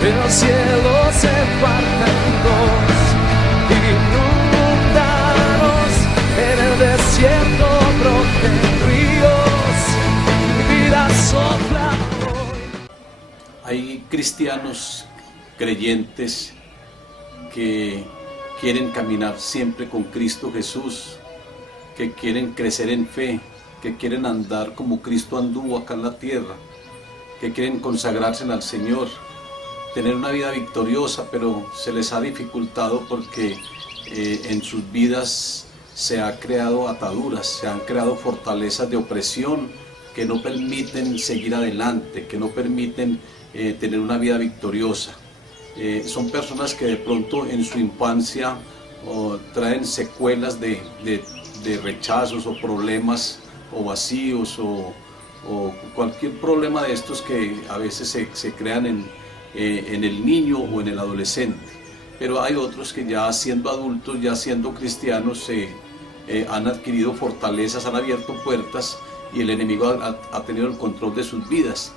el cielo se parte en dos, inundados en el desierto broten ríos, mi vida sopla hoy. Hay cristianos creyentes que quieren caminar siempre con Cristo Jesús, que quieren crecer en fe, que quieren andar como Cristo anduvo acá en la tierra, que quieren consagrarse al Señor, tener una vida victoriosa, pero se les ha dificultado porque en sus vidas se han creado ataduras, se han creado fortalezas de opresión que no permiten seguir adelante, que no permiten tener una vida victoriosa. Son personas que de pronto en su infancia traen secuelas de rechazos o problemas o vacíos o cualquier problema de estos que a veces se crean en el niño o en el adolescente. Pero hay otros que ya siendo adultos, ya siendo cristianos, han adquirido fortalezas, han abierto puertas y el enemigo ha tenido el control de sus vidas.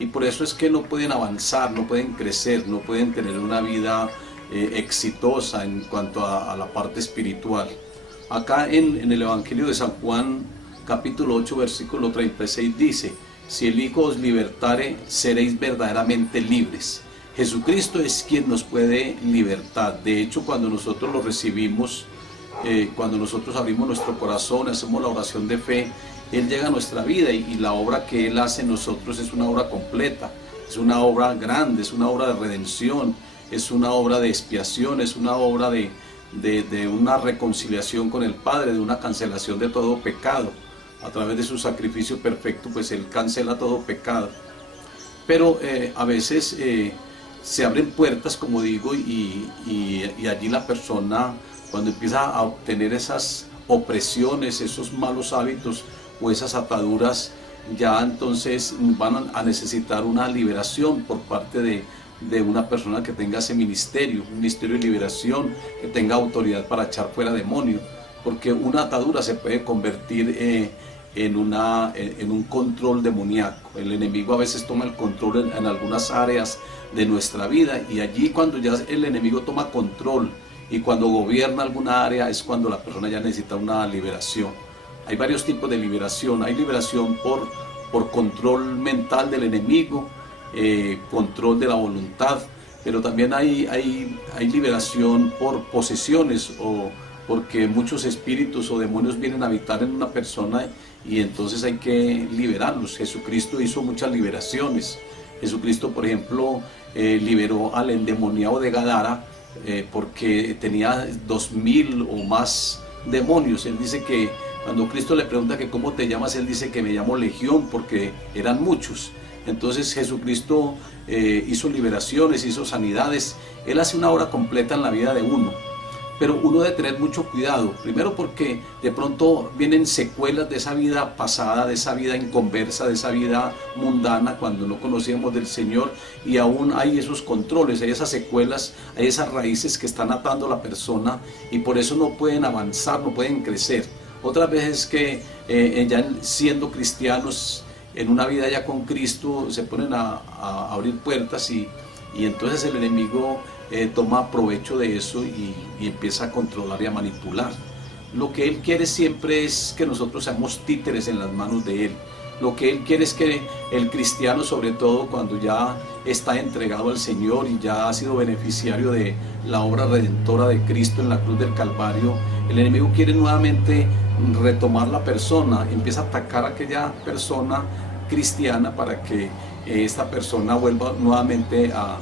Y por eso es que no pueden avanzar, no pueden crecer, no pueden tener una vida exitosa en cuanto a la parte espiritual. Acá en el Evangelio de San Juan, capítulo 8, versículo 36 dice: si el Hijo os libertare, seréis verdaderamente libres. Jesucristo es quien nos puede libertar. De hecho, cuando nosotros lo recibimos, cuando nosotros abrimos nuestro corazón, hacemos la oración de fe, Él llega a nuestra vida y la obra que Él hace en nosotros es una obra completa, es una obra grande, es una obra de redención, es una obra de expiación, es una obra de una reconciliación con el Padre, de una cancelación de todo pecado. A través de su sacrificio perfecto, pues Él cancela todo pecado. Pero a veces se abren puertas, como digo, y allí la persona, cuando empieza a obtener esas opresiones, esos malos hábitos o esas ataduras, ya entonces van a necesitar una liberación por parte de una persona que tenga ese ministerio, un ministerio de liberación, que tenga autoridad para echar fuera demonios, porque una atadura se puede convertir en un control demoníaco. El enemigo a veces toma el control en algunas áreas de nuestra vida, y allí cuando ya el enemigo toma control y cuando gobierna alguna área es cuando la persona ya necesita una liberación. Hay varios tipos de liberación. Hay liberación por control mental del enemigo, control de la voluntad, pero también hay liberación por posesiones, o porque muchos espíritus o demonios vienen a habitar en una persona y entonces hay que liberarlos. Jesucristo hizo muchas liberaciones. Jesucristo, por ejemplo, liberó al endemoniado de Gadara porque tenía 2000 o más demonios. Él dice que cuando Cristo le pregunta que cómo te llamas, él dice que me llamo Legión, porque eran muchos. Entonces Jesucristo hizo liberaciones, hizo sanidades. Él hace una obra completa en la vida de uno. Pero uno debe tener mucho cuidado, primero porque de pronto vienen secuelas de esa vida pasada, de esa vida inconversa, de esa vida mundana cuando no conocíamos del Señor, y aún hay esos controles, hay esas secuelas, hay esas raíces que están atando a la persona y por eso no pueden avanzar, no pueden crecer. Otras veces que ya siendo cristianos, en una vida ya con Cristo, se ponen a abrir puertas y entonces el enemigo toma provecho de eso y empieza a controlar y a manipular. Lo que él quiere siempre es que nosotros seamos títeres en las manos de él. Lo que él quiere es que el cristiano, sobre todo cuando ya está entregado al Señor y ya ha sido beneficiario de la obra redentora de Cristo en la cruz del Calvario, el enemigo quiere nuevamente retomar la persona, empieza a atacar a aquella persona cristiana para que esta persona vuelva nuevamente a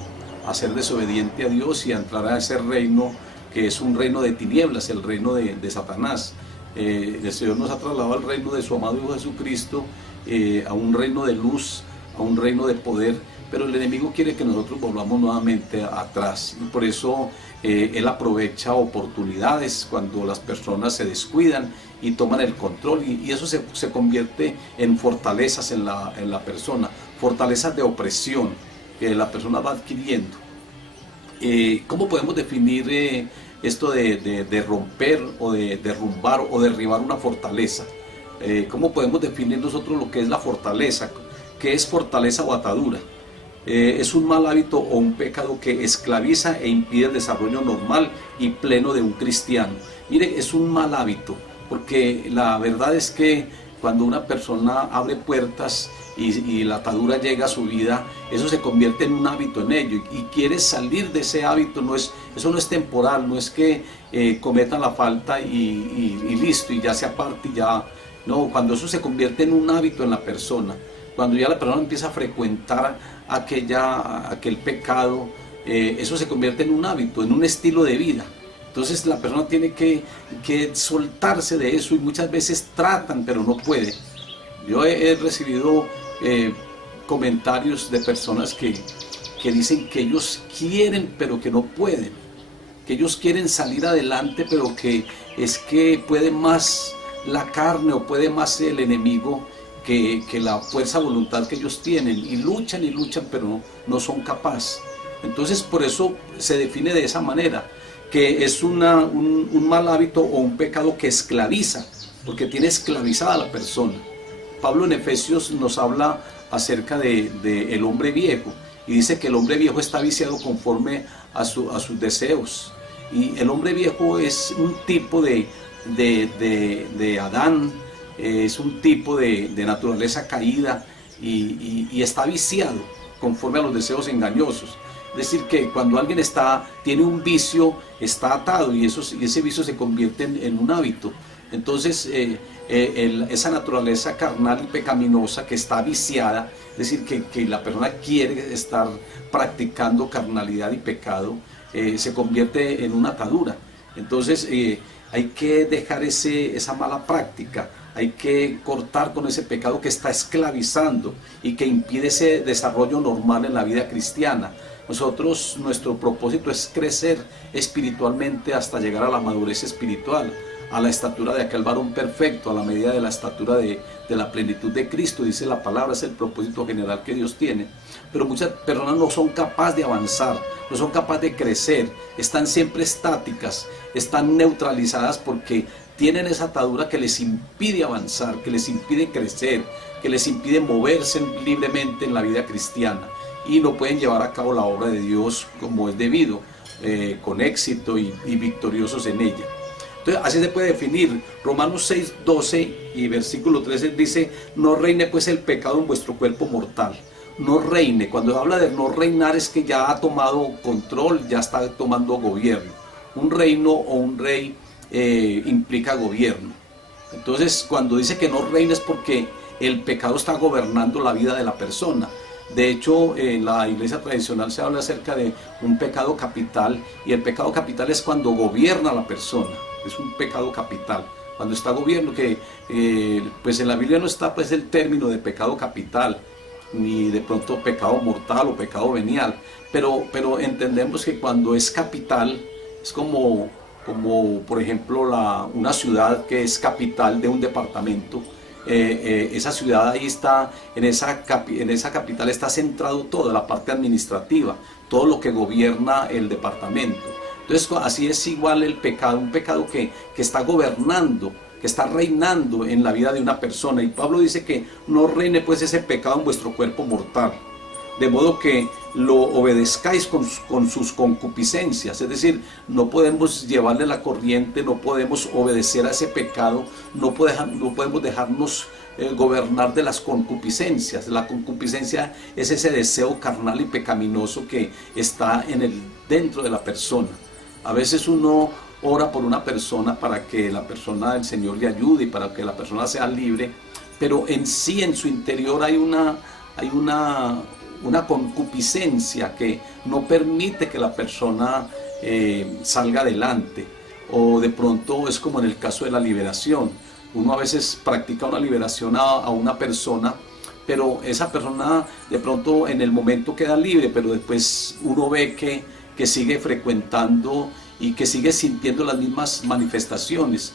ser desobediente a Dios y a entrar a ese reino que es un reino de tinieblas, el reino de Satanás. El Señor nos ha trasladado al reino de su amado Hijo Jesucristo, a un reino de luz, a un reino de poder, pero el enemigo quiere que nosotros volvamos nuevamente atrás, y por eso él aprovecha oportunidades cuando las personas se descuidan y toman el control, y eso se convierte en fortalezas en la persona, fortalezas de opresión que la persona va adquiriendo. ¿Cómo podemos definir esto de romper o de derrumbar o derribar una fortaleza? ¿Cómo podemos definir nosotros lo que es la fortaleza? ¿Qué es fortaleza o atadura? es un mal hábito o un pecado que esclaviza e impide el desarrollo normal y pleno de un cristiano. Mire, es un mal hábito, porque la verdad es que cuando una persona abre puertas y la atadura llega a su vida, eso se convierte en un hábito en ello, y quiere salir de ese hábito. Eso no es temporal, no es que cometan la falta y listo, y ya se aparte y ya. No, cuando eso se convierte en un hábito en la persona, cuando ya la persona empieza a frecuentar aquel pecado, eso se convierte en un hábito, en un estilo de vida. Entonces la persona tiene que soltarse de eso, y muchas veces tratan, pero no pueden. Yo he recibido comentarios de personas que dicen que ellos quieren, pero que no pueden, que ellos quieren salir adelante, pero que es que puede más la carne o puede más el enemigo que la fuerza de voluntad que ellos tienen, y luchan, pero no son capaces. Entonces por eso se define de esa manera, que es un mal hábito o un pecado que esclaviza, porque tiene esclavizada a la persona. Pablo en Efesios nos habla acerca de el hombre viejo, y dice que el hombre viejo está viciado conforme a sus deseos. Y el hombre viejo es un tipo de Adán, es un tipo de naturaleza caída, y está viciado conforme a los deseos engañosos. Es decir, que cuando alguien tiene un vicio, está atado, y ese vicio se convierte en un hábito. Entonces esa naturaleza carnal y pecaminosa que está viciada, es decir, que la persona quiere estar practicando carnalidad y pecado, se convierte en una atadura. Entonces hay que dejar esa mala práctica, hay que cortar con ese pecado que está esclavizando y que impide ese desarrollo normal en la vida cristiana. Nuestro propósito es crecer espiritualmente hasta llegar a la madurez espiritual, a la estatura de aquel varón perfecto, a la medida de la estatura de la plenitud de Cristo, dice la palabra. Es el propósito general que Dios tiene. Pero muchas personas no son capaces de avanzar, no son capaces de crecer, están siempre estáticas, están neutralizadas porque tienen esa atadura que les impide avanzar, que les impide crecer, que les impide moverse libremente en la vida cristiana, y no pueden llevar a cabo la obra de Dios como es debido, con éxito y victoriosos en ella. Entonces así se puede definir. Romanos 6, 12 y versículo 13 dice: no reine pues el pecado en vuestro cuerpo mortal. No reine, cuando habla de no reinar, es que ya ha tomado control, ya está tomando gobierno. Un reino o un rey implica gobierno. Entonces cuando dice que no reine es porque el pecado está gobernando la vida de la persona. De hecho, en la iglesia tradicional se habla acerca de un pecado capital, y el pecado capital es cuando gobierna a la persona. Es un pecado capital, cuando está gobierno, que pues en la Biblia no está pues el término de pecado capital, ni de pronto pecado mortal o pecado venial, pero entendemos que cuando es capital, es como por ejemplo una ciudad que es capital de un departamento. Esa ciudad ahí está, en esa capital está centrado toda la parte administrativa, todo lo que gobierna el departamento. Entonces así es igual el pecado, un pecado que está gobernando, que está reinando en la vida de una persona. Y Pablo dice que no reine pues ese pecado en vuestro cuerpo mortal, de modo que lo obedezcáis con sus concupiscencias. Es decir, no podemos llevarle la corriente, no podemos obedecer a ese pecado, no podemos dejarnos gobernar de las concupiscencias. La concupiscencia es ese deseo carnal y pecaminoso que está dentro de la persona. A veces uno ora por una persona para que la persona, el Señor le ayude y para que la persona sea libre, pero en sí, en su interior hay una concupiscencia que no permite que la persona salga adelante. O de pronto es como en el caso de la liberación. Uno a veces practica una liberación a una persona, pero esa persona de pronto en el momento queda libre, pero después uno ve que sigue frecuentando y que sigue sintiendo las mismas manifestaciones,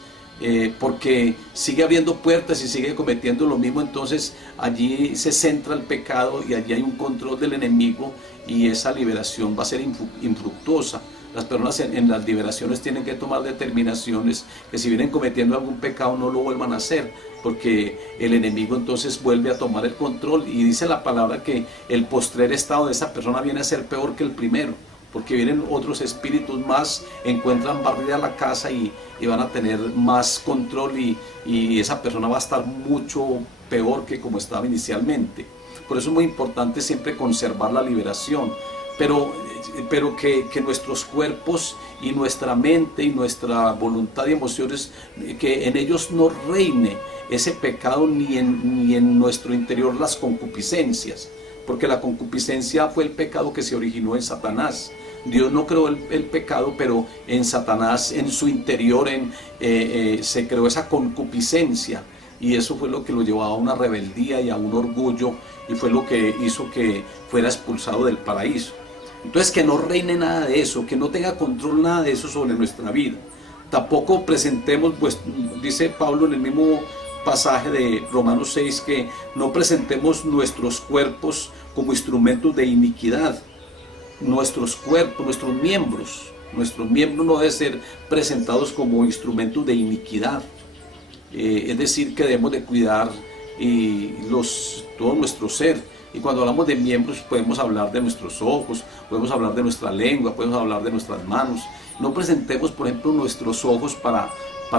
porque sigue abriendo puertas y sigue cometiendo lo mismo. Entonces allí se centra el pecado y allí hay un control del enemigo, y esa liberación va a ser infructuosa. Las personas en las liberaciones tienen que tomar determinaciones que si vienen cometiendo algún pecado no lo vuelvan a hacer, porque el enemigo entonces vuelve a tomar el control, y dice la palabra que el postrer estado de esa persona viene a ser peor que el primero, porque vienen otros espíritus más, encuentran barrida la casa y van a tener más control, y esa persona va a estar mucho peor que como estaba inicialmente. Por eso es muy importante siempre conservar la liberación, pero que nuestros cuerpos y nuestra mente y nuestra voluntad y emociones, que en ellos no reine ese pecado, ni en nuestro interior las concupiscencias, porque la concupiscencia fue el pecado que se originó en Satanás. Dios no creó el pecado, pero en Satanás, en su interior, se creó esa concupiscencia, y eso fue lo que lo llevaba a una rebeldía y a un orgullo, y fue lo que hizo que fuera expulsado del paraíso. Entonces, que no reine nada de eso, que no tenga control nada de eso sobre nuestra vida. Tampoco presentemos, pues dice Pablo en el mismo pasaje de Romanos 6, que no presentemos nuestros cuerpos como instrumentos de iniquidad. Nuestros cuerpos, nuestros miembros no deben ser presentados como instrumentos de iniquidad. Es decir, que debemos de cuidar todo nuestro ser. Y cuando hablamos de miembros, podemos hablar de nuestros ojos, podemos hablar de nuestra lengua, podemos hablar de nuestras manos. No presentemos, por ejemplo, nuestros ojos para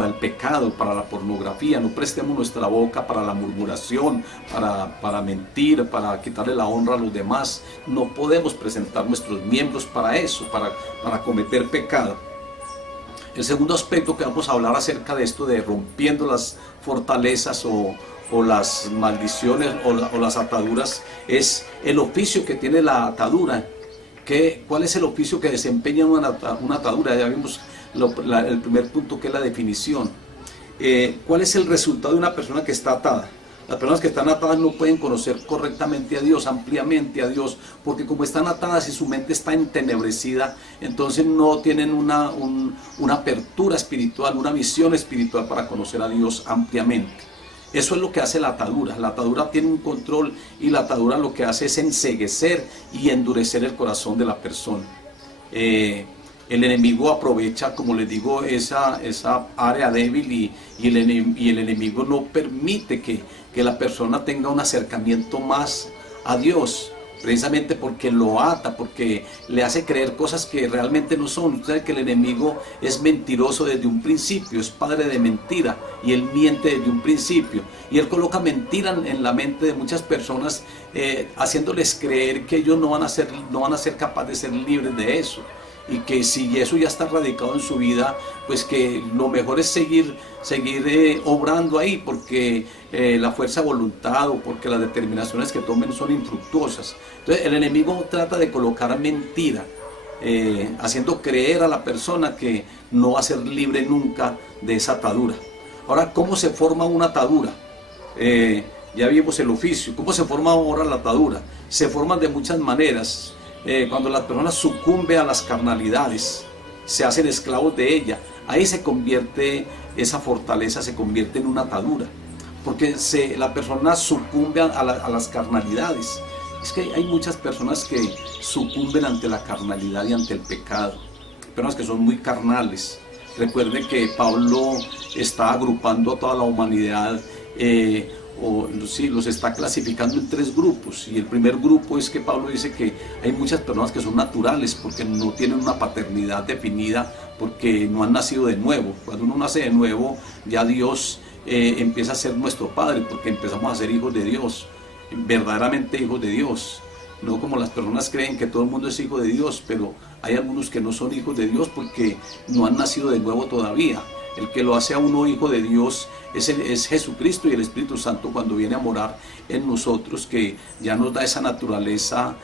el pecado, para la pornografía. No prestemos nuestra boca para la murmuración, para mentir, para quitarle la honra a los demás. No podemos presentar nuestros miembros para eso, para cometer pecado. El segundo aspecto que vamos a hablar acerca de esto de rompiendo las fortalezas o las maldiciones o las ataduras, es el oficio que tiene la atadura. ¿Cuál es el oficio que desempeña una atadura? Ya vimos el primer punto, que es la definición. ¿Cuál es el resultado de una persona que está atada? Las personas que están atadas no pueden conocer correctamente a Dios, ampliamente a Dios, porque como están atadas y su mente está entenebrecida, entonces no tienen una apertura espiritual, una visión espiritual para conocer a Dios ampliamente. Eso es lo que hace la atadura. La atadura tiene un control, y la atadura lo que hace es enceguecer y endurecer el corazón de la persona. El enemigo aprovecha, como les digo, esa área débil, y el enemigo no permite que la persona tenga un acercamiento más a Dios, precisamente porque lo ata, porque le hace creer cosas que realmente no son. Usted sabe que el enemigo es mentiroso desde un principio, es padre de mentira, y él miente desde un principio, y él coloca mentira en la mente de muchas personas, haciéndoles creer que ellos no van a ser capaces de ser libres de eso, y que si eso ya está radicado en su vida, pues que lo mejor es seguir obrando ahí, porque la fuerza de voluntad o porque las determinaciones que tomen son infructuosas. Entonces el enemigo trata de colocar mentira, haciendo creer a la persona que no va a ser libre nunca de esa atadura. Ahora, ¿cómo se forma una atadura? Ya vimos el oficio. ¿Cómo se forma ahora la atadura? Se forman de muchas maneras. Cuando las personas sucumben a las carnalidades, se hacen esclavos de ella, ahí se convierte esa fortaleza, se convierte en una atadura, porque la persona sucumbe a las carnalidades. Es que hay muchas personas que sucumben ante la carnalidad y ante el pecado, personas que son muy carnales. Recuerden que Pablo está agrupando a toda la humanidad, los está clasificando en 3 grupos, y el primer grupo es que Pablo dice que hay muchas personas que son naturales, porque no tienen una paternidad definida, porque no han nacido de nuevo. Cuando uno nace de nuevo, ya Dios empieza a ser nuestro Padre, porque empezamos a ser hijos de Dios, verdaderamente hijos de Dios. No como las personas creen que todo el mundo es hijo de Dios, pero hay algunos que no son hijos de Dios porque no han nacido de nuevo todavía. El que lo hace a uno hijo de Dios es Jesucristo y el Espíritu Santo, cuando viene a morar en nosotros, que ya nos da esa naturaleza,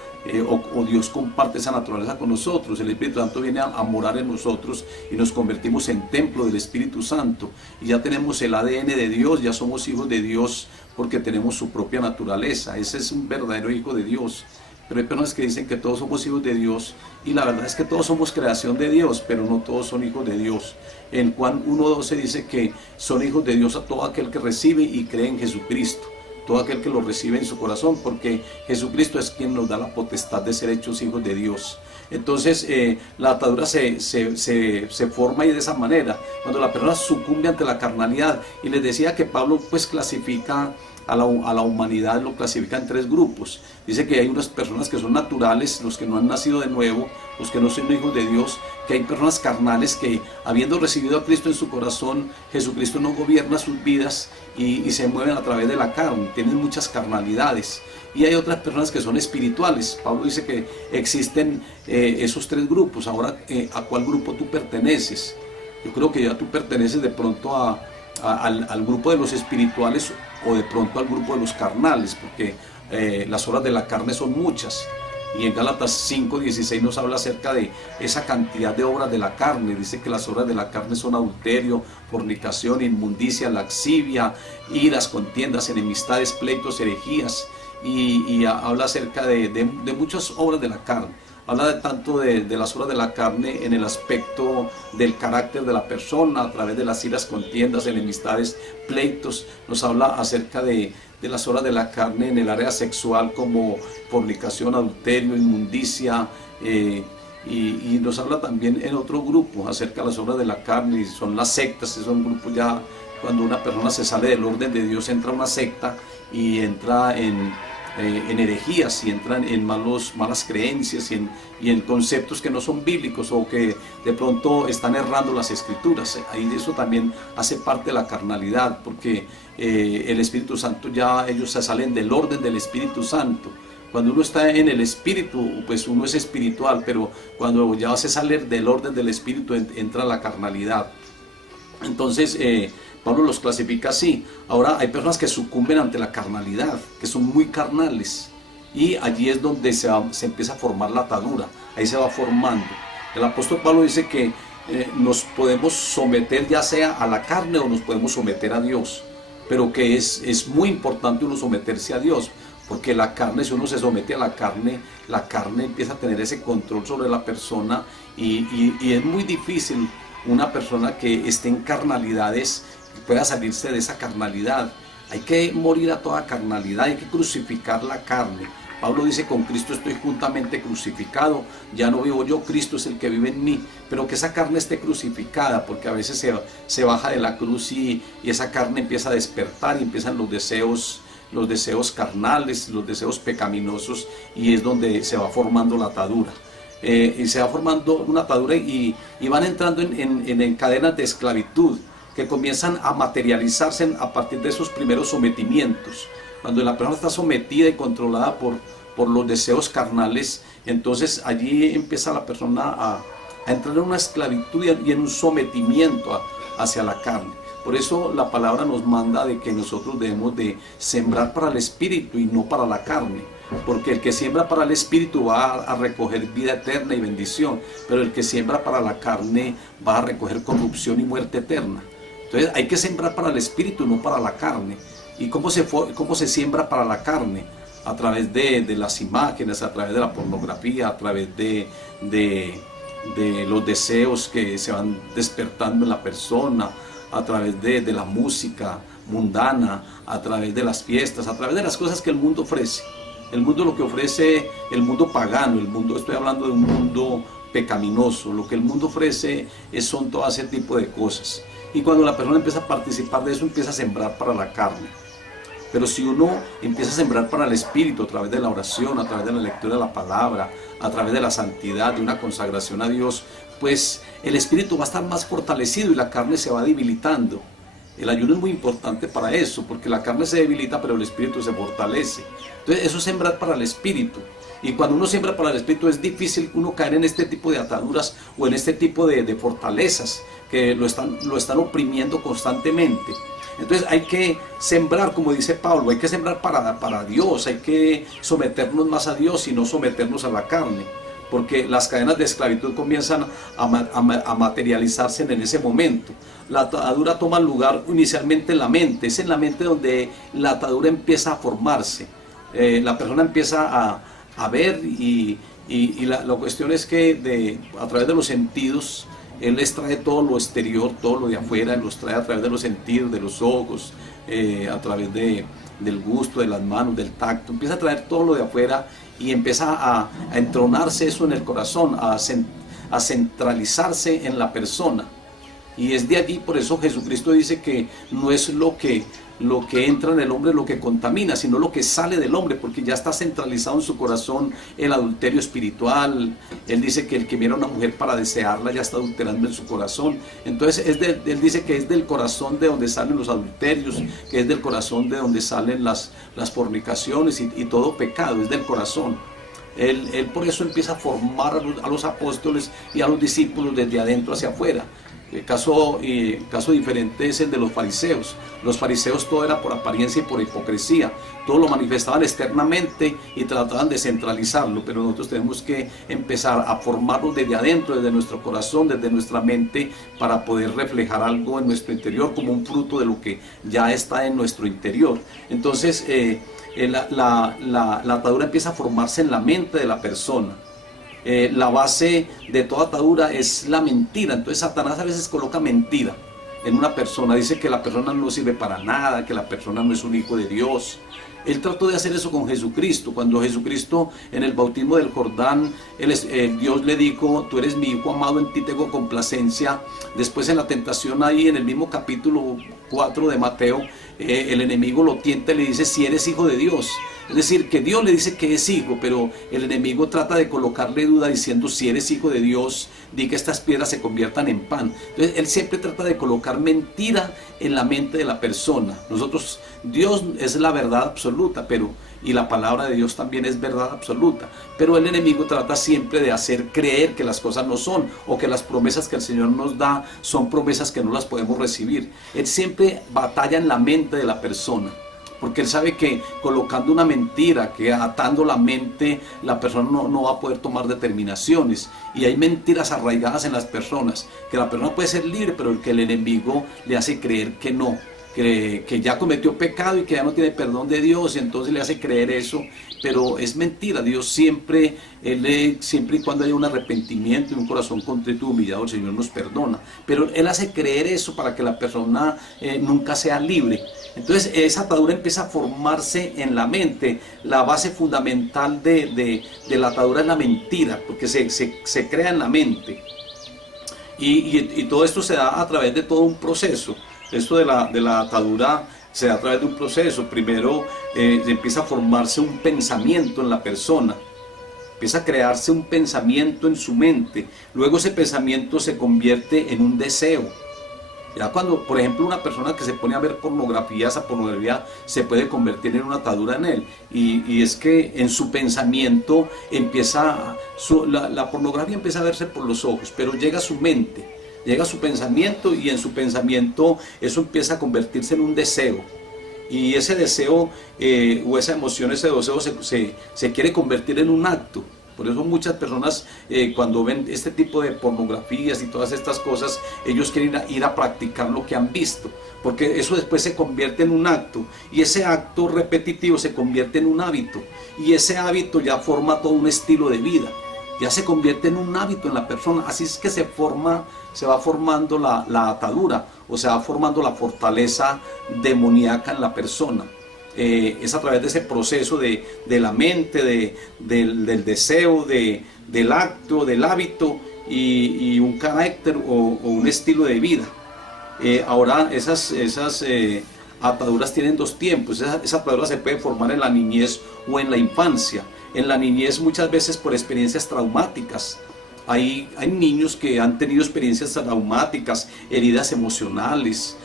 o Dios comparte esa naturaleza con nosotros. El Espíritu Santo viene a morar en nosotros y nos convertimos en templo del Espíritu Santo, y ya tenemos el ADN de Dios, ya somos hijos de Dios porque tenemos su propia naturaleza. Ese es un verdadero hijo de Dios. Pero hay personas que dicen que todos somos hijos de Dios, y la verdad es que todos somos creación de Dios, pero no todos son hijos de Dios. En Juan 1:12 dice que son hijos de Dios a todo aquel que recibe y cree en Jesucristo. todo aquel que lo recibe en su corazón, porque Jesucristo es quien nos da la potestad de ser hechos hijos de Dios. Entonces la atadura se forma ahí de esa manera, cuando la persona sucumbe ante la carnalidad. Y les decía que Pablo pues clasifica a la humanidad, lo clasifica en 3 grupos. Dice que hay unas personas que son naturales, los que no han nacido de nuevo, los que no son hijos de Dios, que hay personas carnales que, habiendo recibido a Cristo en su corazón, Jesucristo no gobierna sus vidas y se mueven a través de la carne, tienen muchas carnalidades. Y hay otras personas que son espirituales. Pablo dice que existen esos 3 grupos. Ahora, ¿a cuál grupo tú perteneces? Yo creo que ya tú perteneces de pronto al grupo de los espirituales, o de pronto al grupo de los carnales, porque las obras de la carne son muchas. Y en Gálatas 5:16 nos habla acerca de esa cantidad de obras de la carne. Dice que las obras de la carne son adulterio, fornicación, inmundicia, laxivia, iras, contiendas, enemistades, pleitos, herejías. Y habla acerca de muchas obras de la carne. Habla tanto de las obras de la carne en el aspecto del carácter de la persona, a través de las iras, contiendas, enemistades, pleitos. Nos habla acerca de las obras de la carne en el área sexual, como fornicación, adulterio, inmundicia, y nos habla también en otro grupo acerca de las obras de la carne, y son las sectas. Son grupos ya, cuando una persona se sale del orden de Dios, entra a una secta y entra en herejías, y entran en malas creencias y en conceptos que no son bíblicos, o que de pronto están errando las escrituras. Ahí eso también hace parte de la carnalidad, porque el Espíritu Santo, ya ellos se salen del orden del Espíritu Santo. Cuando uno está en el Espíritu, pues uno es espiritual, pero cuando ya se sale del orden del Espíritu, entra la carnalidad. Entonces Pablo los clasifica así. Ahora, hay personas que sucumben ante la carnalidad, que son muy carnales, y allí es donde se empieza a formar la atadura. Ahí se va formando. El apóstol Pablo dice que nos podemos someter ya sea a la carne, o nos podemos someter a Dios, pero que es muy importante uno someterse a Dios, porque la carne, si uno se somete a la carne empieza a tener ese control sobre la persona, y es muy difícil una persona que esté en carnalidades pueda salirse de esa carnalidad. Hay que morir a toda carnalidad, hay que crucificar la carne. Pablo dice: con Cristo estoy juntamente crucificado, ya no vivo yo, Cristo es el que vive en mí. Pero que esa carne esté crucificada, porque a veces se baja de la cruz y esa carne empieza a despertar, y empiezan los deseos carnales, los deseos pecaminosos, y es donde se va formando la atadura. Y se va formando una atadura, y van entrando en cadenas de esclavitud, que comienzan a materializarse a partir de esos primeros sometimientos. Cuando la persona está sometida y controlada por los deseos carnales, entonces allí empieza la persona a entrar en una esclavitud y en un sometimiento hacia la carne. Por eso la palabra nos manda de que nosotros debemos de sembrar para el Espíritu y no para la carne, porque el que siembra para el Espíritu va a recoger vida eterna y bendición, pero el que siembra para la carne va a recoger corrupción y muerte eterna. Entonces hay que sembrar para el Espíritu, no para la carne. ¿Y cómo se siembra para la carne? A través de las imágenes, a través de la pornografía, a través de los deseos que se van despertando en la persona, a través de la música mundana, a través de las fiestas, a través de las cosas que el mundo ofrece. El mundo, lo que ofrece, el mundo pagano, estoy hablando de un mundo pecaminoso. Lo que el mundo ofrece son todo ese tipo de cosas. Y cuando la persona empieza a participar de eso, empieza a sembrar para la carne. Pero si uno empieza a sembrar para el Espíritu, a través de la oración, a través de la lectura de la palabra, a través de la santidad, de una consagración a Dios, pues el Espíritu va a estar más fortalecido y la carne se va debilitando. El ayuno es muy importante para eso, porque la carne se debilita, pero el Espíritu se fortalece. Entonces eso es sembrar para el Espíritu. Y cuando uno siembra para el Espíritu, es difícil uno caer en este tipo de ataduras o en este tipo de fortalezas que lo están oprimiendo constantemente. Entonces hay que sembrar, como dice Pablo, hay que sembrar para Dios, hay que someternos más a Dios y no someternos a la carne, porque las cadenas de esclavitud comienzan a materializarse en ese momento. La atadura toma lugar inicialmente en la mente, es en la mente donde la atadura empieza a formarse. La persona empieza a ver, y la cuestión es que a través de los sentidos Él les trae todo lo exterior, todo lo de afuera, los trae a través de los sentidos, de los ojos, a través del gusto, de las manos, del tacto. Empieza a traer todo lo de afuera y empieza a entronarse eso en el corazón, a centralizarse en la persona. Y es de allí, por eso Jesucristo dice que no es lo que entra en el hombre lo que contamina, sino lo que sale del hombre, porque ya está centralizado en su corazón el adulterio espiritual. Él dice que el que mira a una mujer para desearla ya está adulterando en su corazón. Entonces él dice que es del corazón de donde salen los adulterios, que es del corazón de donde salen las fornicaciones y todo pecado, es del corazón. Él por eso empieza a formar a los apóstoles y a los discípulos desde adentro hacia afuera. El caso diferente es el de los fariseos. Los fariseos todo era por apariencia y por hipocresía. Todo lo manifestaban externamente y trataban de centralizarlo, pero nosotros tenemos que empezar a formarlo desde adentro, desde nuestro corazón, desde nuestra mente, para poder reflejar algo en nuestro interior como un fruto de lo que ya está en nuestro interior. Entonces la atadura empieza a formarse en la mente de la persona. La base de toda atadura es la mentira. Entonces Satanás a veces coloca mentira en una persona, dice que la persona no sirve para nada, que la persona no es un hijo de Dios. Él trató de hacer eso con Jesucristo. Cuando Jesucristo en el bautismo del Jordán, Dios le dijo: tú eres mi hijo amado, en ti tengo complacencia. Después en la tentación, ahí en el mismo capítulo 4 de Mateo, el enemigo lo tienta y le dice: si eres hijo de Dios. Es decir, que Dios le dice que es hijo, pero el enemigo trata de colocarle duda diciendo: si eres hijo de Dios, di que estas piedras se conviertan en pan. Entonces él siempre trata de colocar mentira en la mente de la persona. Dios es la verdad absoluta, y la palabra de Dios también es verdad absoluta, pero el enemigo trata siempre de hacer creer que las cosas no son, o que las promesas que el Señor nos da son promesas que no las podemos recibir. Él siempre batalla en la mente de la persona, porque él sabe que colocando una mentira, que atando la mente, la persona no va a poder tomar determinaciones. Y hay mentiras arraigadas en las personas, que la persona puede ser libre, pero que el enemigo le hace creer que no, que ya cometió pecado y que ya no tiene perdón de Dios, y entonces le hace creer eso. Pero es mentira. Dios siempre y cuando haya un arrepentimiento y un corazón contrito y humillado, el Señor nos perdona. Pero Él hace creer eso para que la persona nunca sea libre. Entonces esa atadura empieza a formarse en la mente. La base fundamental de la atadura es la mentira, porque se crea en la mente. Y todo esto se da a través de todo un proceso. Esto de la atadura se da a través de un proceso. Primero empieza a formarse un pensamiento en la persona. Empieza a crearse un pensamiento en su mente. Luego ese pensamiento se convierte en un deseo. Ya cuando, por ejemplo, una persona que se pone a ver pornografía, esa pornografía se puede convertir en una atadura en él. Y es que en su pensamiento la pornografía empieza a verse por los ojos, pero llega a su mente, llega a su pensamiento, y en su pensamiento eso empieza a convertirse en un deseo. Y ese deseo o esa emoción, ese deseo se quiere convertir en un acto. Por eso muchas personas cuando ven este tipo de pornografías y todas estas cosas, ellos quieren ir a practicar lo que han visto, porque eso después se convierte en un acto, y ese acto repetitivo se convierte en un hábito, y ese hábito ya forma todo un estilo de vida, ya se convierte en un hábito en la persona. Así es que se va formando la atadura, o se va formando la fortaleza demoníaca en la persona. Es a través de ese proceso de la mente, del deseo, del acto, del hábito y un carácter o un estilo de vida. Ahora esas ataduras tienen dos tiempos. Esa atadura se puede formar en la niñez o en la infancia. En la niñez muchas veces por experiencias traumáticas. Hay niños que han tenido experiencias traumáticas, heridas emocionales,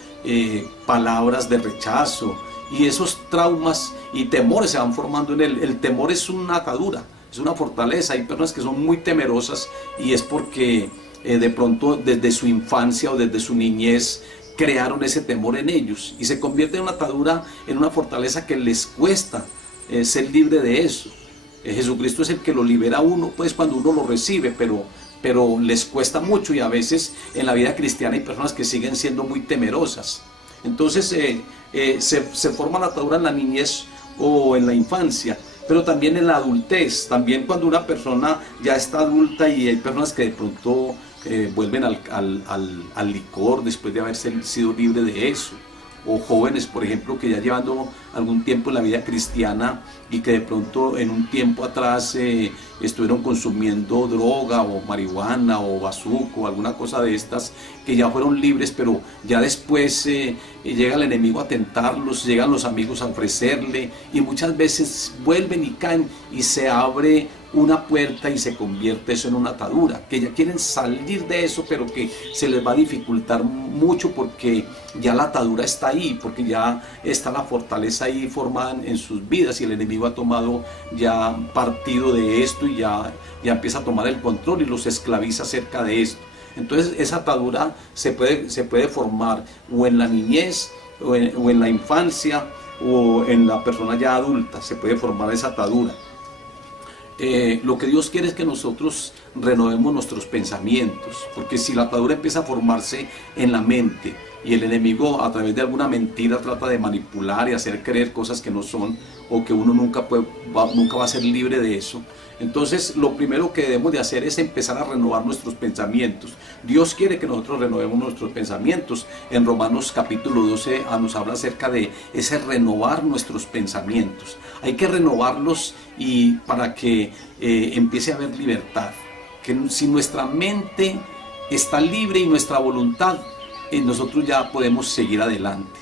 palabras de rechazo, y esos traumas y temores se van formando en él. El temor es una atadura, es una fortaleza. Hay personas que son muy temerosas, y es porque de pronto desde su infancia o desde su niñez crearon ese temor en ellos, y se convierte en una atadura, en una fortaleza que les cuesta ser libre de eso. Jesucristo es el que lo libera a uno, pues cuando uno lo recibe, pero les cuesta mucho, y a veces en la vida cristiana hay personas que siguen siendo muy temerosas. Entonces se forma la atadura en la niñez o en la infancia, pero también en la adultez. También cuando una persona ya está adulta, y hay personas que de pronto vuelven al licor después de haber sido libre de eso. O jóvenes, por ejemplo, que ya llevando algún tiempo en la vida cristiana y que de pronto en un tiempo atrás estuvieron consumiendo droga o marihuana o bazuco o alguna cosa de estas, que ya fueron libres, pero ya después llega el enemigo a tentarlos, llegan los amigos a ofrecerle y muchas veces vuelven y caen y se abre una puerta y se convierte eso en una atadura, que ya quieren salir de eso, pero que se les va a dificultar mucho porque ya la atadura está ahí, porque ya está la fortaleza ahí formada en sus vidas y el enemigo ha tomado ya partido de esto y ya empieza a tomar el control y los esclaviza acerca de esto. Entonces esa atadura se puede formar o en la niñez o en la infancia o en la persona ya adulta, se puede formar esa atadura. Lo que Dios quiere es que nosotros renovemos nuestros pensamientos, porque si la atadura empieza a formarse en la mente y el enemigo a través de alguna mentira trata de manipular y hacer creer cosas que no son, o que uno nunca va a ser libre de eso, entonces lo primero que debemos de hacer es empezar a renovar nuestros pensamientos. Dios quiere que nosotros renovemos nuestros pensamientos. En Romanos capítulo 12 nos habla acerca de ese renovar nuestros pensamientos. Hay que renovarlos y para que empiece a haber libertad. Que si nuestra mente está libre y nuestra voluntad, nosotros ya podemos seguir adelante.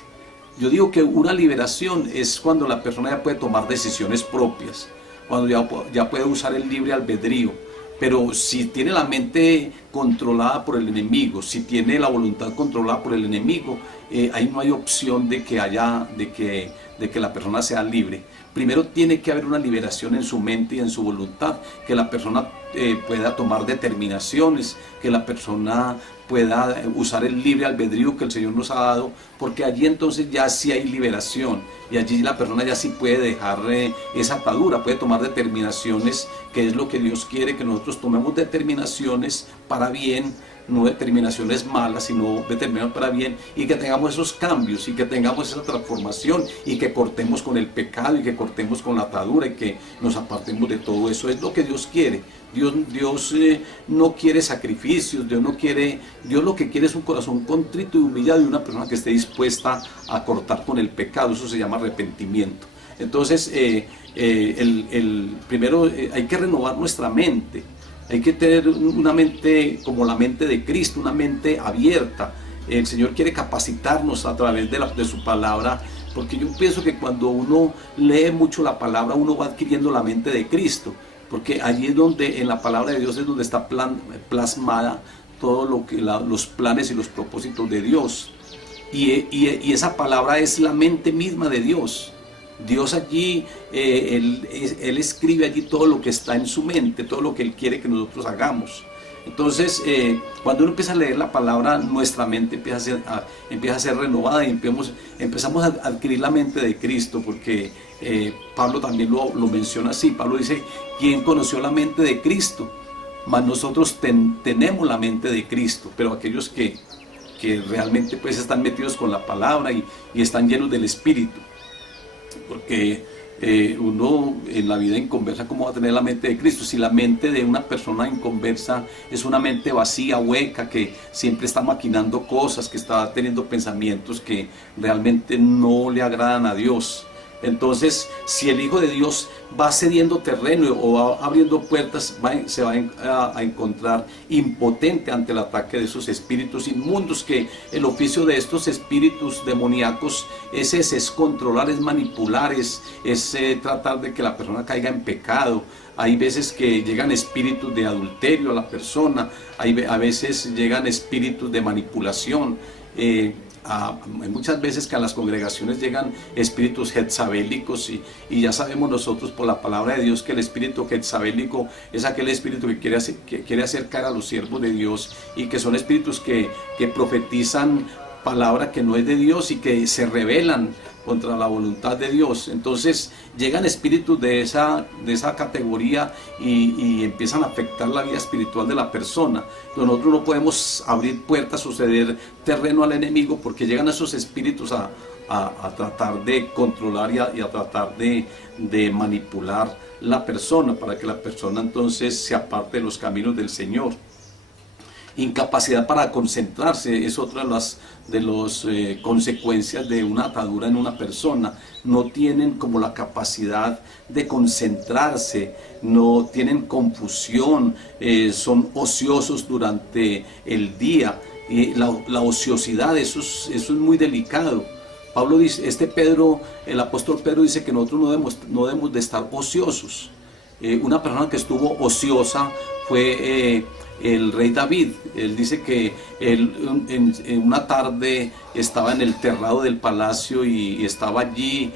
Yo digo que una liberación es cuando la persona ya puede tomar decisiones propias, cuando ya puede usar el libre albedrío. Pero si tiene la mente controlada por el enemigo, si tiene la voluntad controlada por el enemigo, ahí no hay opción de que la persona sea libre. Primero tiene que haber una liberación en su mente y en su voluntad, que la persona pueda tomar determinaciones, que la persona pueda usar el libre albedrío que el Señor nos ha dado, porque allí entonces ya sí hay liberación y allí la persona ya sí puede dejar esa atadura, puede tomar determinaciones, que es lo que Dios quiere, que nosotros tomemos determinaciones para bien, no determinaciones malas, sino determinaciones para bien, y que tengamos esos cambios y que tengamos esa transformación y que cortemos con el pecado y que cortemos con la atadura y que nos apartemos de todo eso. Es lo que Dios quiere. Dios no quiere sacrificios, Dios lo que quiere es un corazón contrito y humillado y una persona que esté dispuesta a cortar con el pecado. Eso se llama arrepentimiento. Entonces, primero hay que renovar nuestra mente. Hay que tener una mente como la mente de Cristo, una mente abierta. El Señor quiere capacitarnos a través de su palabra, porque yo pienso que cuando uno lee mucho la palabra, uno va adquiriendo la mente de Cristo, porque allí es donde, en la palabra de Dios, es donde está plasmada todo lo que los planes y los propósitos de Dios. Y esa palabra es la mente misma de Dios. Dios allí, él escribe allí todo lo que está en su mente, todo lo que Él quiere que nosotros hagamos. Entonces, cuando uno empieza a leer la palabra, nuestra mente empieza a ser renovada y empezamos a adquirir la mente de Cristo, porque Pablo también lo menciona así. Pablo dice: ¿quién conoció la mente de Cristo? Mas nosotros tenemos la mente de Cristo, pero aquellos que realmente pues están metidos con la palabra y están llenos del Espíritu. Porque uno en la vida inconversa, ¿cómo va a tener la mente de Cristo? Si la mente de una persona inconversa es una mente vacía, hueca, que siempre está maquinando cosas, que está teniendo pensamientos que realmente no le agradan a Dios. Entonces, si el Hijo de Dios va cediendo terreno o va abriendo puertas, se va a encontrar impotente ante el ataque de esos espíritus inmundos, que el oficio de estos espíritus demoníacos es controlar, es manipular, es tratar de que la persona caiga en pecado. Hay veces que llegan espíritus de adulterio a la persona, a veces llegan espíritus de manipulación. Hay muchas veces que a las congregaciones llegan espíritus jezabélicos y ya sabemos nosotros por la palabra de Dios que el espíritu jezabélico es aquel espíritu que quiere acercar a los siervos de Dios, y que son espíritus que profetizan palabra que no es de Dios y que se rebelan contra la voluntad de Dios. Entonces llegan espíritus de esa categoría y empiezan a afectar la vida espiritual de la persona. Pero nosotros no podemos abrir puertas o ceder terreno al enemigo, porque llegan esos espíritus a tratar de controlar y a tratar de manipular la persona, para que la persona entonces se aparte de los caminos del Señor. Incapacidad para concentrarse es otra de las consecuencias de una atadura en una persona. No tienen como la capacidad de concentrarse, no tienen confusión, son ociosos durante el día. La ociosidad, eso es muy delicado. Pablo dice, el apóstol Pedro dice que nosotros no debemos de estar ociosos. Una persona que estuvo ociosa fue el rey David. Él dice que él en una tarde estaba en el terrado del palacio y estaba allí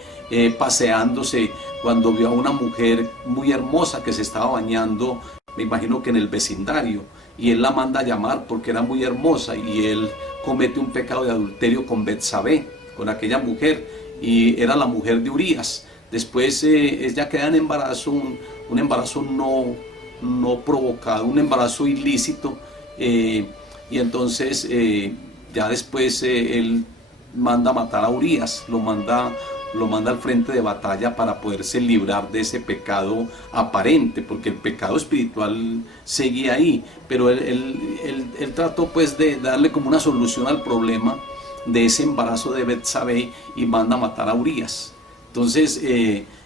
paseándose cuando vio a una mujer muy hermosa que se estaba bañando, me imagino que en el vecindario, y él la manda a llamar porque era muy hermosa, y él comete un pecado de adulterio con Betsabé, con aquella mujer, y era la mujer de Urías. Después ella queda en embarazo, un embarazo no provocado, un embarazo ilícito, y entonces ya después él manda a matar a Urías, lo manda al frente de batalla para poderse librar de ese pecado aparente, porque el pecado espiritual seguía ahí, pero él trató pues de darle como una solución al problema de ese embarazo de Betsabé y manda a matar a Urías. Entonces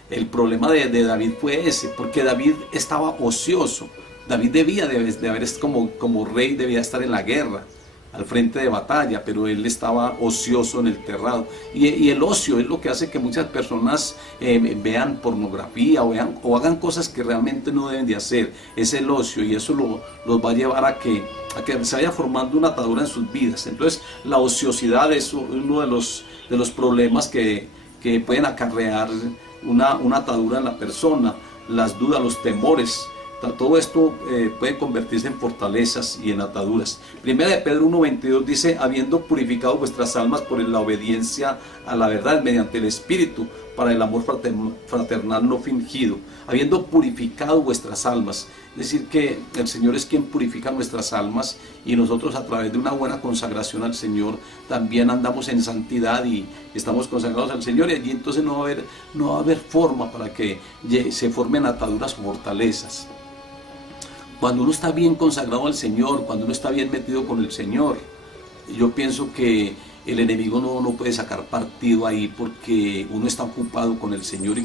el problema de David fue ese, porque David estaba ocioso. David debía de haber como rey, debía estar en la guerra, al frente de batalla, pero él estaba ocioso en el terrado. Y el ocio es lo que hace que muchas personas vean pornografía o hagan cosas que realmente no deben de hacer. Es el ocio, y eso los va a llevar a que se vaya formando una atadura en sus vidas. Entonces la ociosidad es uno de los problemas que pueden acarrear una atadura en la persona. Las dudas, los temores, todo esto puede convertirse en fortalezas y en ataduras. Primera de Pedro 1:22 dice: habiendo purificado vuestras almas por la obediencia a la verdad mediante el Espíritu, para el amor fraternal no fingido. Habiendo purificado vuestras almas. Es decir, que el Señor es quien purifica nuestras almas, y nosotros a través de una buena consagración al Señor también andamos en santidad y estamos consagrados al Señor, y allí entonces no va a haber forma para que se formen ataduras o fortalezas. Cuando uno está bien consagrado al Señor, cuando uno está bien metido con el Señor, yo pienso que el enemigo no puede sacar partido ahí, porque uno está ocupado con el Señor y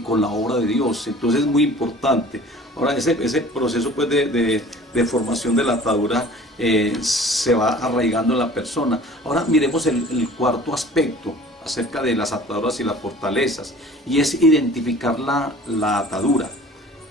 con la obra de Dios. Entonces es muy importante. Ahora ese proceso pues de formación de la atadura se va arraigando en la persona. Ahora miremos el cuarto aspecto acerca de las ataduras y las fortalezas, y es identificar la atadura.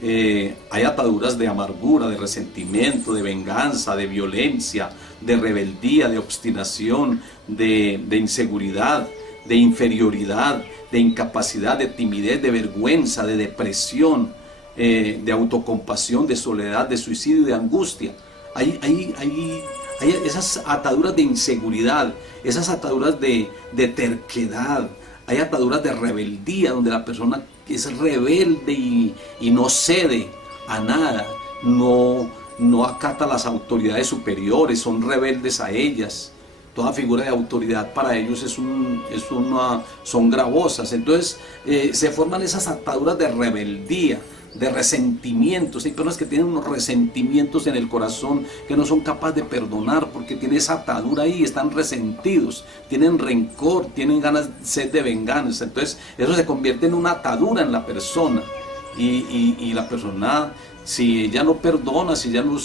Hay ataduras de amargura, de resentimiento, de venganza, de violencia, de rebeldía, de obstinación, de inseguridad, de inferioridad, de incapacidad, de timidez, de vergüenza, de depresión, de autocompasión, de soledad, de suicidio y de angustia. Hay esas ataduras de inseguridad, esas ataduras de terquedad. Hay ataduras de rebeldía, donde la persona es rebelde y no cede a nada, no acata las autoridades superiores, son rebeldes a ellas. Toda figura de autoridad para ellos son gravosas. Entonces se forman esas ataduras de rebeldía, de resentimientos. Hay personas que tienen unos resentimientos en el corazón que no son capaces de perdonar, porque tienen esa atadura ahí, están resentidos, tienen rencor, tienen ganas, sed de venganza. Entonces eso se convierte en una atadura en la persona, y la persona, si ella no perdona, si ella no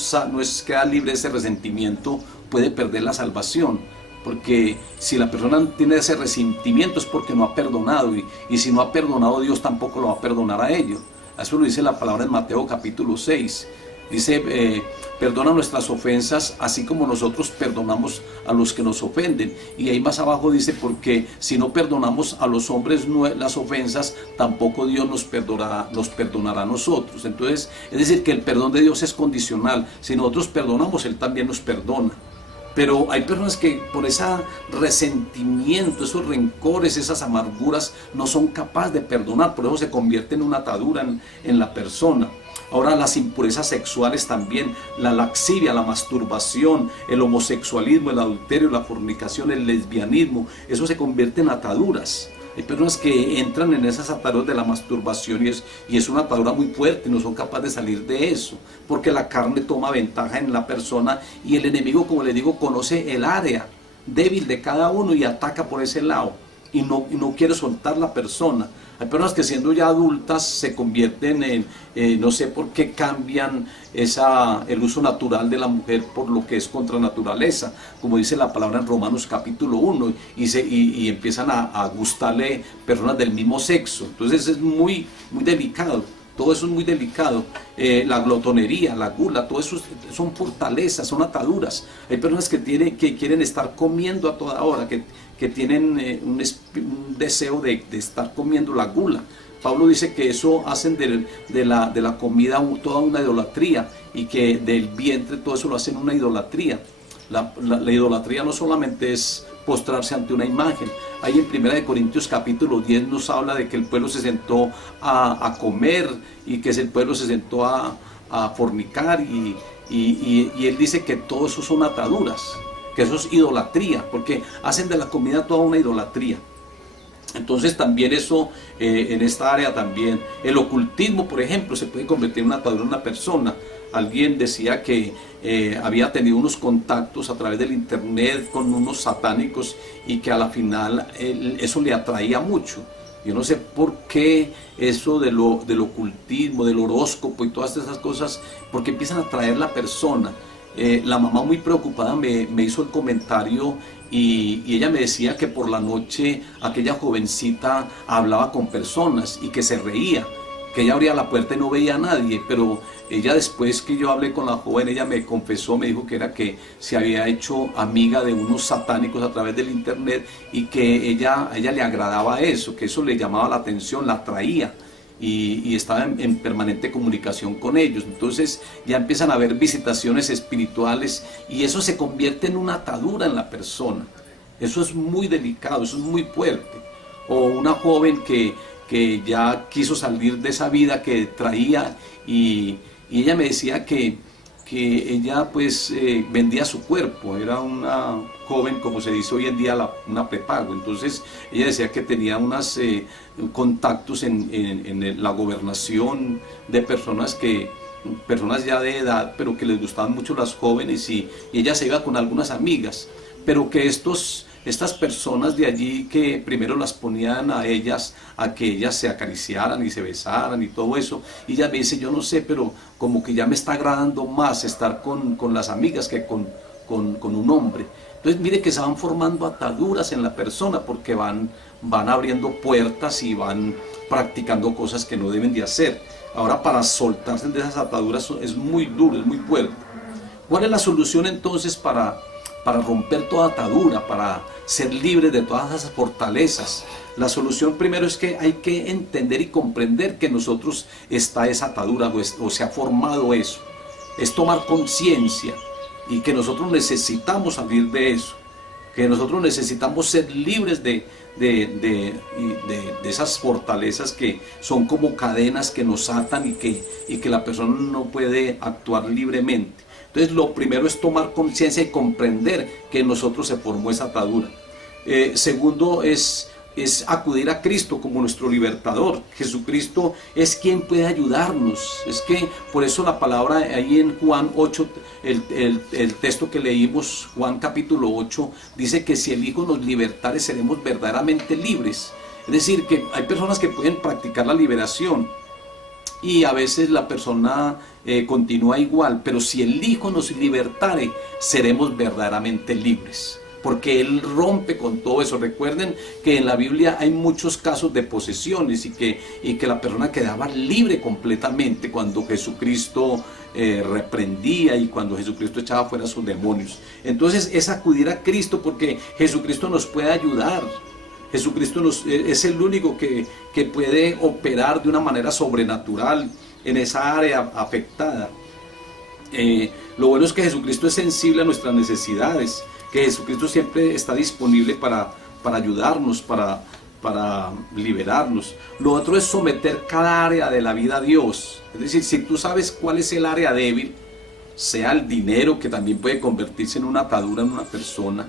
queda libre de ese resentimiento, puede perder la salvación. Porque si la persona tiene ese resentimiento es porque no ha perdonado, y si no ha perdonado, Dios tampoco lo va a perdonar a ellos. Eso lo dice la palabra en Mateo capítulo 6. Dice, perdona nuestras ofensas, así como nosotros perdonamos a los que nos ofenden. Y ahí más abajo dice, porque si no perdonamos a los hombres las ofensas, tampoco Dios nos perdonará a nosotros. Entonces, es decir, que el perdón de Dios es condicional. Si nosotros perdonamos, Él también nos perdona. Pero hay personas que por ese resentimiento, esos rencores, esas amarguras, no son capaces de perdonar. Por eso se convierte en una atadura en la persona. Ahora las impurezas sexuales también, la laxivia, la masturbación, el homosexualismo, el adulterio, la fornicación, el lesbianismo, eso se convierte en ataduras. Hay personas que entran en esas ataduras de la masturbación y es una atadura muy fuerte, no son capaces de salir de eso, porque la carne toma ventaja en la persona y el enemigo, como les digo, conoce el área débil de cada uno y ataca por ese lado y no quiere soltar la persona. Hay personas que siendo ya adultas se convierten en, no sé por qué cambian el uso natural de la mujer por lo que es contra naturaleza, como dice la palabra en Romanos capítulo 1, y empiezan a gustarle personas del mismo sexo. Entonces es muy, muy delicado. Todo eso es muy delicado. La glotonería, la gula, todo eso son fortalezas, son ataduras. Hay personas que quieren estar comiendo a toda hora, que tienen un deseo de estar comiendo la gula. Pablo dice que eso hacen de la comida toda una idolatría y que del vientre todo eso lo hacen una idolatría. La idolatría no solamente es postrarse ante una imagen. Ahí en 1 Corintios capítulo 10 nos habla de que el pueblo se sentó a comer y que el pueblo se sentó a fornicar y él dice que todo eso son ataduras, que eso es idolatría, porque hacen de la comida toda una idolatría. Entonces también eso, en esta área también, el ocultismo, por ejemplo, se puede convertir en una atadura de una persona. Alguien decía que había tenido unos contactos a través del internet con unos satánicos y que a la final eso le atraía mucho. Yo no sé por qué eso del ocultismo, del horóscopo y todas esas cosas, porque empiezan a atraer la persona. La mamá muy preocupada me hizo el comentario y ella me decía que por la noche aquella jovencita hablaba con personas y que se reía, que ella abría la puerta y no veía a nadie, pero ella, después que yo hablé con la joven, ella me confesó, me dijo que era que se había hecho amiga de unos satánicos a través del internet y que a ella le agradaba eso, que eso le llamaba la atención, la atraía y estaba en permanente comunicación con ellos. Entonces ya empiezan a haber visitaciones espirituales y eso se convierte en una atadura en la persona. Eso es muy delicado, eso es muy fuerte. O una joven que ya quiso salir de esa vida que traía y ella me decía que ella pues vendía su cuerpo, era una joven, como se dice hoy en día, una prepago. Entonces ella decía que tenía unos contactos en la gobernación de personas ya de edad, pero que les gustaban mucho las jóvenes y ella se iba con algunas amigas, pero que estas personas de allí que primero las ponían a ellas a que ellas se acariciaran y se besaran y todo eso, y ella me dice, yo no sé, pero como que ya me está agradando más estar con las amigas que con un hombre. Entonces mire que se van formando ataduras en la persona porque van abriendo puertas y van practicando cosas que no deben de hacer. Ahora, para soltarse de esas ataduras es muy duro, es muy fuerte. ¿Cuál es la solución entonces para romper toda atadura, para ser libres de todas esas fortalezas? La solución primero es que hay que entender y comprender que en nosotros está esa atadura o se ha formado eso. Es tomar conciencia y que nosotros necesitamos salir de eso, que nosotros necesitamos ser libres de esas fortalezas que son como cadenas que nos atan y que la persona no puede actuar libremente. Entonces lo primero es tomar conciencia y comprender que en nosotros se formó esa atadura. Segundo es acudir a Cristo como nuestro libertador. Jesucristo es quien puede ayudarnos. Es que por eso la palabra ahí en Juan 8, el texto que leímos, Juan capítulo 8, dice que si el Hijo nos libertare seremos verdaderamente libres. Es decir, que hay personas que pueden practicar la liberación y a veces la persona continúa igual, pero si el Hijo nos libertare, seremos verdaderamente libres, porque Él rompe con todo eso. Recuerden que en la Biblia hay muchos casos de posesiones y que la persona quedaba libre completamente cuando Jesucristo reprendía y cuando Jesucristo echaba fuera a sus demonios. Entonces es acudir a Cristo porque Jesucristo nos puede ayudar. Jesucristo es el único que puede operar de una manera sobrenatural en esa área afectada. Lo bueno es que Jesucristo es sensible a nuestras necesidades, que Jesucristo siempre está disponible para ayudarnos, para liberarnos. Lo otro es someter cada área de la vida a Dios. Es decir, si tú sabes cuál es el área débil, sea el dinero, que también puede convertirse en una atadura en una persona,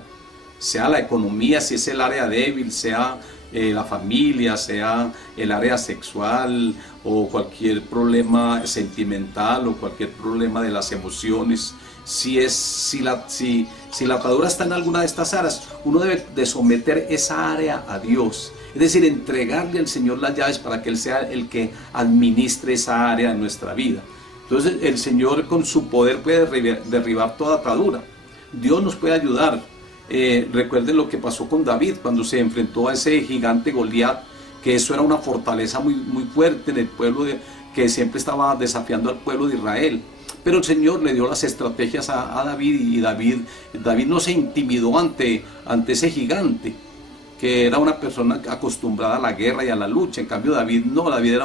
sea la economía, si es el área débil, sea la familia, sea el área sexual o cualquier problema sentimental o cualquier problema de las emociones. Si la atadura está en alguna de estas áreas, uno debe de someter esa área a Dios, es decir, entregarle al Señor las llaves para que Él sea el que administre esa área de nuestra vida. Entonces el Señor con su poder puede derribar toda atadura. Dios nos puede ayudar. Recuerden lo que pasó con David cuando se enfrentó a ese gigante Goliat, que eso era una fortaleza muy, muy fuerte en el pueblo que siempre estaba desafiando al pueblo de Israel. Pero el Señor le dio las estrategias a David, y David no se intimidó ante ese gigante, que era una persona acostumbrada a la guerra y a la lucha. En cambio David no, David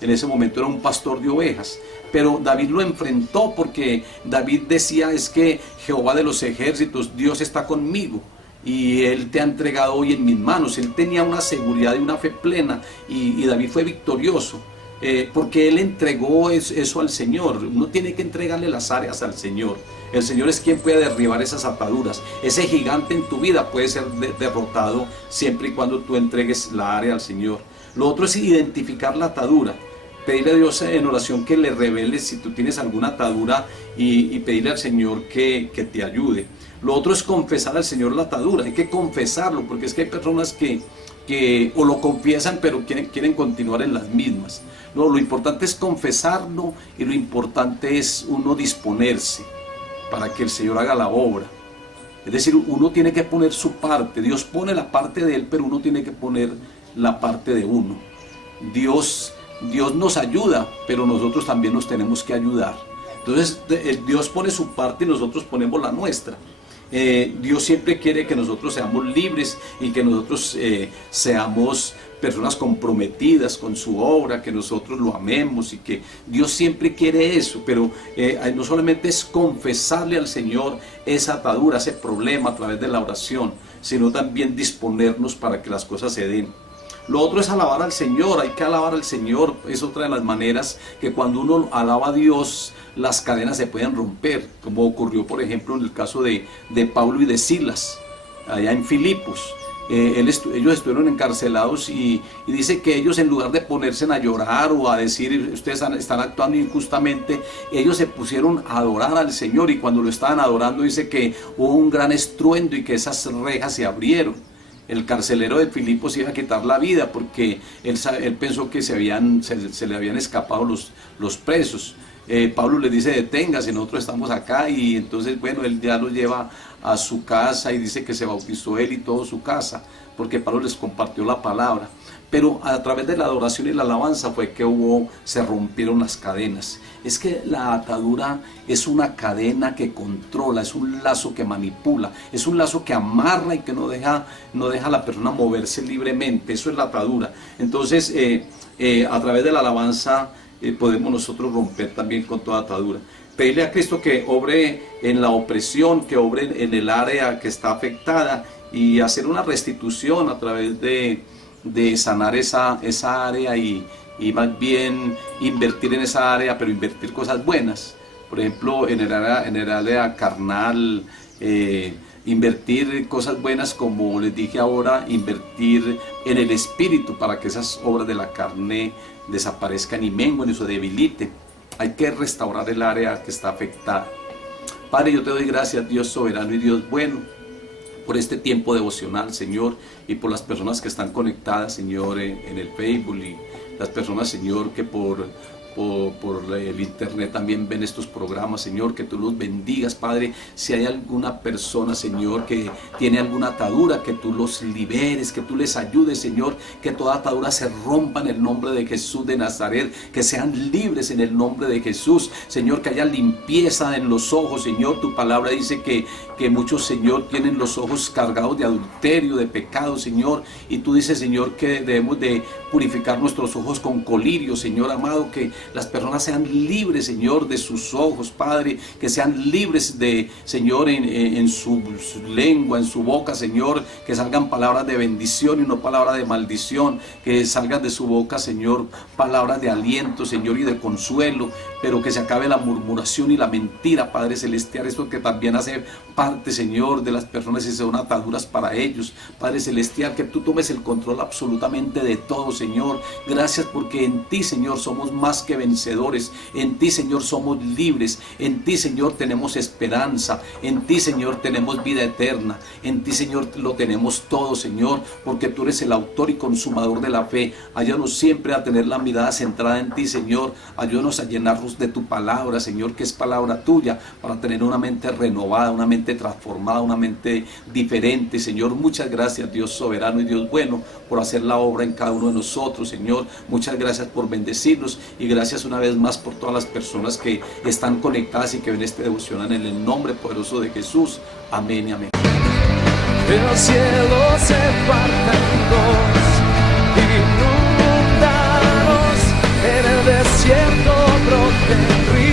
en ese momento era un pastor de ovejas. Pero David lo enfrentó porque David decía, es que Jehová de los ejércitos, Dios está conmigo y Él te ha entregado hoy en mis manos. Él tenía una seguridad y una fe plena, y David fue victorioso. Porque Él entregó eso al Señor. Uno tiene que entregarle las áreas al Señor. El Señor es quien puede derribar esas ataduras. Ese gigante en tu vida puede ser derrotado siempre y cuando tú entregues la área al Señor. Lo otro es identificar la atadura. Pedirle a Dios en oración que le revele si tú tienes alguna atadura, y pedirle al Señor que te ayude. Lo otro es confesar al Señor la atadura. Hay que confesarlo, porque es que hay personas que o lo confiesan pero quieren continuar en las mismas. No, lo importante es confesarlo, y lo importante es uno disponerse para que el Señor haga la obra. Es decir, uno tiene que poner su parte. Dios pone la parte de Él, pero uno tiene que poner la parte de uno. Dios nos ayuda, pero nosotros también nos tenemos que ayudar. Entonces Dios pone su parte y nosotros ponemos la nuestra. Dios siempre quiere que nosotros seamos libres y que nosotros seamos personas comprometidas con su obra, que nosotros lo amemos, y que Dios siempre quiere eso. Pero no solamente es confesarle al Señor esa atadura, ese problema a través de la oración, sino también disponernos para que las cosas se den. Lo otro es alabar al Señor. Hay que alabar al Señor. Es otra de las maneras que cuando uno alaba a Dios, las cadenas se pueden romper, como ocurrió por ejemplo en el caso de Pablo y de Silas allá en Filipos. Ellos estuvieron encarcelados, y dice que ellos, en lugar de ponerse a llorar o a decir ustedes están actuando injustamente, ellos se pusieron a adorar al Señor, y cuando lo estaban adorando dice que hubo un gran estruendo y que esas rejas se abrieron. El carcelero de Filipos se iba a quitar la vida porque él pensó que se le habían escapado los presos. Pablo les dice deténgase, nosotros estamos acá, y entonces bueno, él ya lo lleva a su casa y dice que se bautizó él y toda su casa, porque Pablo les compartió la palabra. Pero a través de la adoración y la alabanza fue que se rompieron las cadenas. Es que la atadura es una cadena que controla, es un lazo que manipula, es un lazo que amarra y que no deja a la persona moverse libremente. Eso es la atadura. Entonces a través de la alabanza podemos nosotros romper también con toda atadura. Pedirle a Cristo que obre en la opresión, que obre en el área que está afectada, y hacer una restitución a través de sanar esa área, y más bien invertir en esa área, pero invertir cosas buenas. Por ejemplo, en el área carnal, invertir cosas buenas, como les dije ahora, invertir en el espíritu para que esas obras de la carne desaparezcan y menguen y se debiliten. Hay que restaurar el área que está afectada. Padre, yo te doy gracias, Dios soberano y Dios bueno, por este tiempo devocional, Señor, y por las personas que están conectadas, Señor, en el Facebook, y las personas, Señor, que por el internet también ven estos programas, Señor, que tú los bendigas, Padre. Si hay alguna persona, Señor, que tiene alguna atadura, que tú los liberes, que tú les ayudes, Señor, que toda atadura se rompa en el nombre de Jesús de Nazaret, que sean libres en el nombre de Jesús, Señor, que haya limpieza en los ojos, Señor. Tu palabra dice que muchos, Señor, tienen los ojos cargados de adulterio, de pecado, Señor, y tú dices, Señor, que debemos de purificar nuestros ojos con colirio, Señor amado, que las personas sean libres, Señor, de sus ojos, Padre, que sean libres de, Señor, en su lengua, en su boca, Señor, que salgan palabras de bendición y no palabras de maldición, que salgan de su boca, Señor, palabras de aliento, Señor, y de consuelo, pero que se acabe la murmuración y la mentira, Padre Celestial, esto que también hace parte, Señor, de las personas y son ataduras para ellos, Padre Celestial, que tú tomes el control absolutamente de todo, Señor. Gracias porque en ti, Señor, somos más que vencedores, en ti, Señor, somos libres, en ti, Señor, tenemos esperanza, en ti, Señor, tenemos vida eterna, en ti, Señor, lo tenemos todo, Señor, porque tú eres el autor y consumador de la fe. Ayúdanos siempre a tener la mirada centrada en ti, Señor. Ayúdanos a llenarnos de tu palabra, Señor, que es palabra tuya, para tener una mente renovada, una mente transformada, una mente diferente, Señor. Muchas gracias, Dios soberano y Dios bueno, por hacer la obra en cada uno de nosotros, Señor. Muchas gracias por bendecirnos y gracias una vez más por todas las personas que están conectadas y que ven este devocional en el nombre poderoso de Jesús. Amén y amén. El cielo se parte en dos, inundados en el desierto broten ríos.